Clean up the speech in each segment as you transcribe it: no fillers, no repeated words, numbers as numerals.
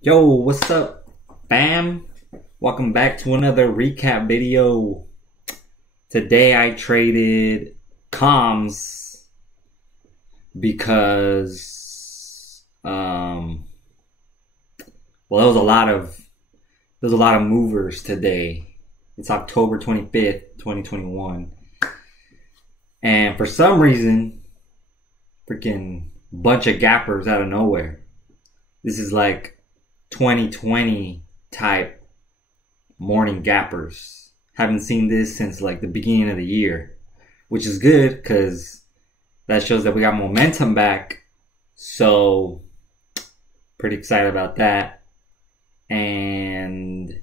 Yo, what's up, fam? Welcome back to another recap video. Today I traded comms because well, there's a lot of movers today. It's October 25th, 2021. And for some reason, freaking bunch of gappers out of nowhere. This is like 2020 type morning gappers. Haven't seen this since like the beginning of the year, which is good because that shows that we got momentum back. So pretty excited about that. And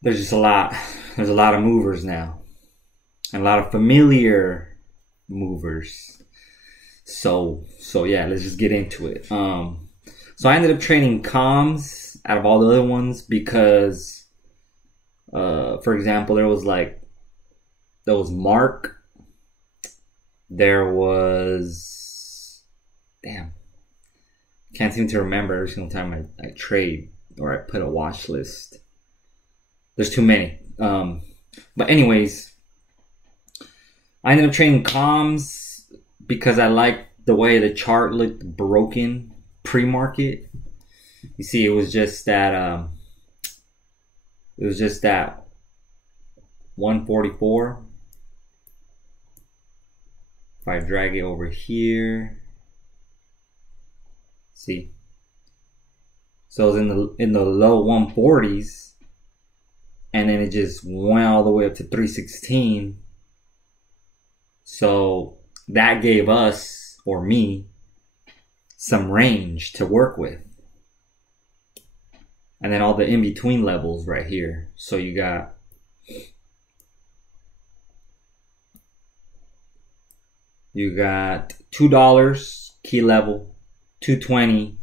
there's a lot of movers now, and a lot of familiar movers. So yeah, let's just get into it. So I ended up trading comms out of all the other ones because, for example, there was Mark. There was, can't seem to remember every single time I trade or I put a watch list. There's too many. But anyways, I ended up trading comms because I liked the way the chart looked broken pre-market. You see, it was just that 144. If I drag it over here, see, so it was in the low 140s, and then it just went all the way up to 316. So that gave us, or me, some range to work with. And then all the in-between levels right here. So you got $2 key level, 220,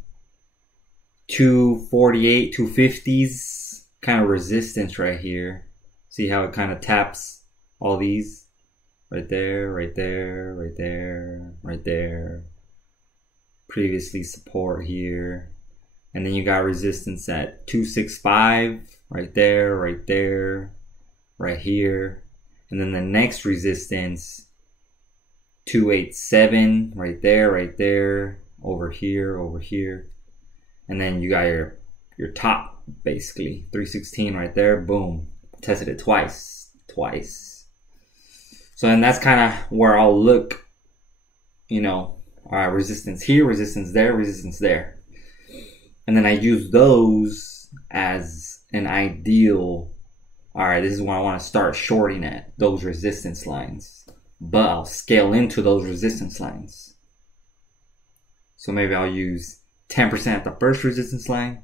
248, 250s kind of resistance right here. See how it kind of taps all these right there, right there, right there, right there. Previously support here, and then you got resistance at 265 right there, right there, right here, and then the next resistance 287 right there, over here, and then you got your top, basically 316 right there. Boom, tested it twice. So then that's kind of where I'll look, alright, resistance here, resistance there. And then I use those as an ideal, alright, this is when I want to start shorting at, those resistance lines. But I'll scale into those resistance lines. So maybe I'll use 10% at the first resistance line,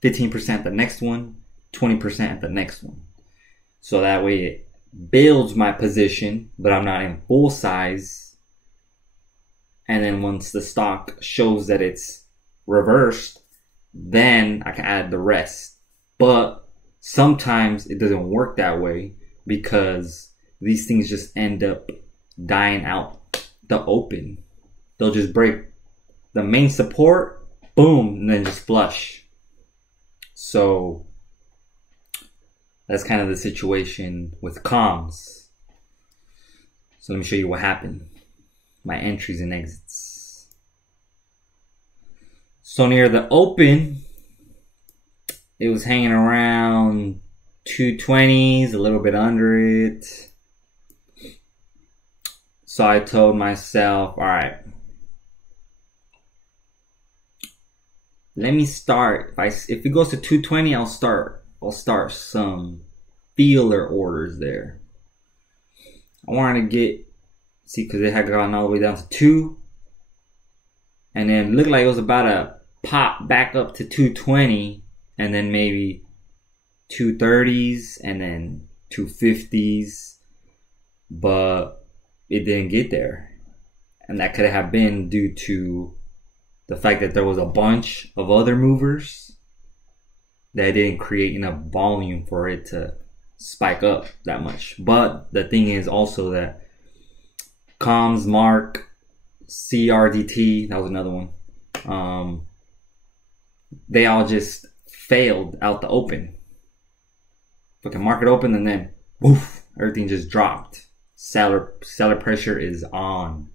15% at the next one, 20% at the next one. So that way it builds my position, but I'm not in full size. And then once the stock shows that it's reversed, then I can add the rest. But sometimes it doesn't work that way because these things just end up dying out the open. They'll just break the main support, boom, and then just flush. So that's kind of the situation with comms. So let me show you what happened. My entries and exits. So near the open, it was hanging around 220s, a little bit under it. So I told myself, all right, let me start. If it goes to 220, I'll start some feeler orders there. I wanted to get, see, because it had gone all the way down to 2, and then it looked like it was about to pop back up to 220, and then maybe 230s, and then 250s, but it didn't get there. And that could have been due to the fact that there was a bunch of other movers that didn't create enough volume for it to spike up that much. But the thing is also that comms, Mark, CRDT, that was another one. they all just failed out the open. Fucking market opened and then woof, everything just dropped. Seller pressure is on.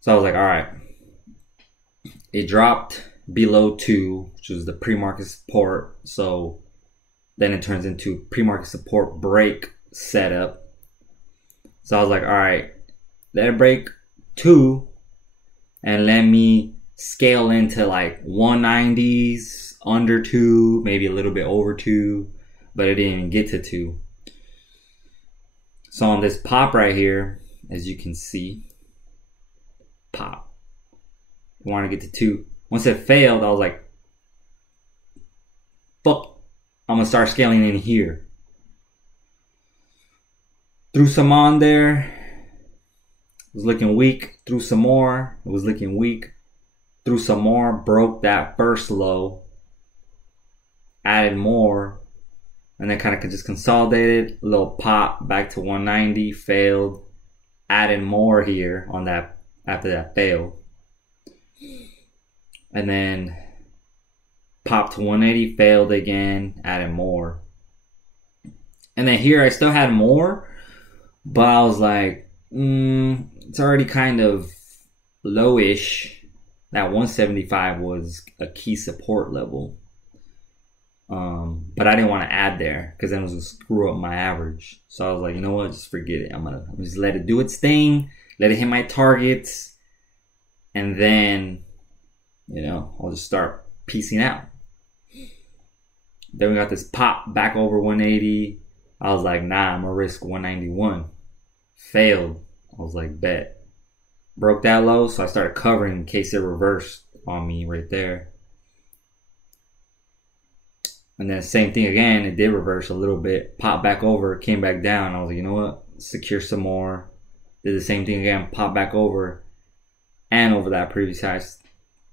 So I was like, all right. It dropped below 2, which was the pre-market support. So then it turns into pre-market support break setup. So I was like, all right, let it break 2 and let me scale into like 190s, under 2, maybe a little bit over 2, but it didn't even get to 2. So on this pop right here, as you can see, pop. I want to get to 2. Once it failed, I was like, fuck, I'm gonna start scaling in here. Threw some on there. It was looking weak. Threw some more. It was looking weak. Threw some more. Broke that first low. Added more. And then kind of just consolidated. A little pop back to 190. Failed. Added more here on that after that failed. And then popped to 180. Failed again. Added more. And then here I still had more. But I was like, it's already kind of lowish. That 175 was a key support level. But I didn't want to add there because then it was going to screw up my average. So I was like, you know what? Just forget it. I'm gonna just let it do its thing. Let it hit my targets. And then, I'll just start piecing out. Then we got this pop back over 180. I was like, nah, I'm going to risk 191. Failed. I was like, bet. Broke that low, so I started covering in case it reversed on me right there. And then same thing again, it did reverse a little bit. Popped back over, came back down. I was like, you know what? Secure some more. Did the same thing again, popped back over and over that previous high.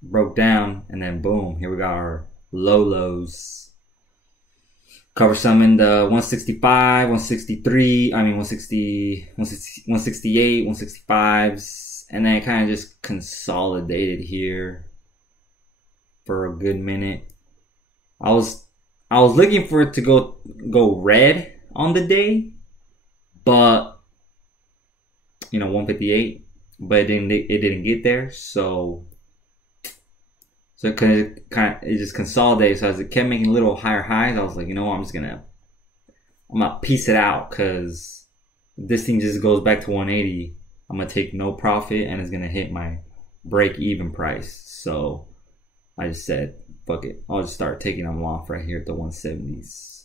Broke down, and then boom, here we got our low lows. Cover some in the 165, 163, 160, 168, 165s. And then it kind of just consolidated here for a good minute. I was looking for it to go red on the day, but 158, but it didn't get there. So it just consolidated. So as it kept making little higher highs, I was like, you know what, I'm gonna piece it out, because if this thing just goes back to 180, I'm gonna take no profit and it's gonna hit my break even price. So I just said, fuck it, I'll just start taking them off right here at the 170s.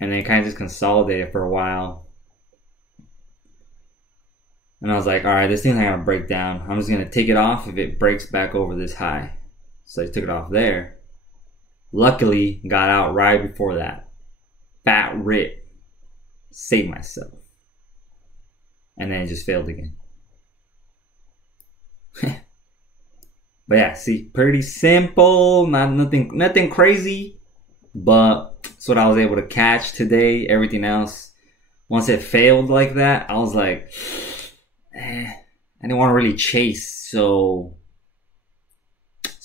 And then it kind of just consolidated for a while. And I was like, all right, this thing's not gonna break down. I'm just gonna take it off if it breaks back over this high. So I took it off there. Luckily, got out right before that. Fat rip. Saved myself. And then it just failed again. But yeah, see, pretty simple. Nothing crazy. But that's what I was able to catch today. Everything else, once it failed like that, I was like, I didn't want to really chase, so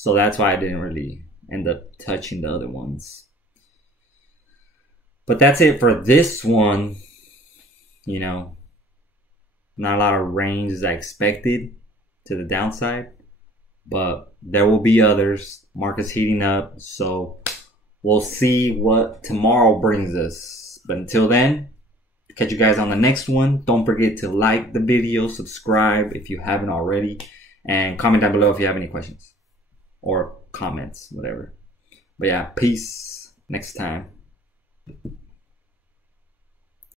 that's why I didn't really end up touching the other ones. But that's it for this one. Not a lot of range as I expected to the downside, but there will be others. Market's heating up, so we'll see what tomorrow brings us. But until then, catch you guys on the next one. Don't forget to like the video, subscribe if you haven't already, and comment down below if you have any questions or comments, whatever. But yeah, peace next time.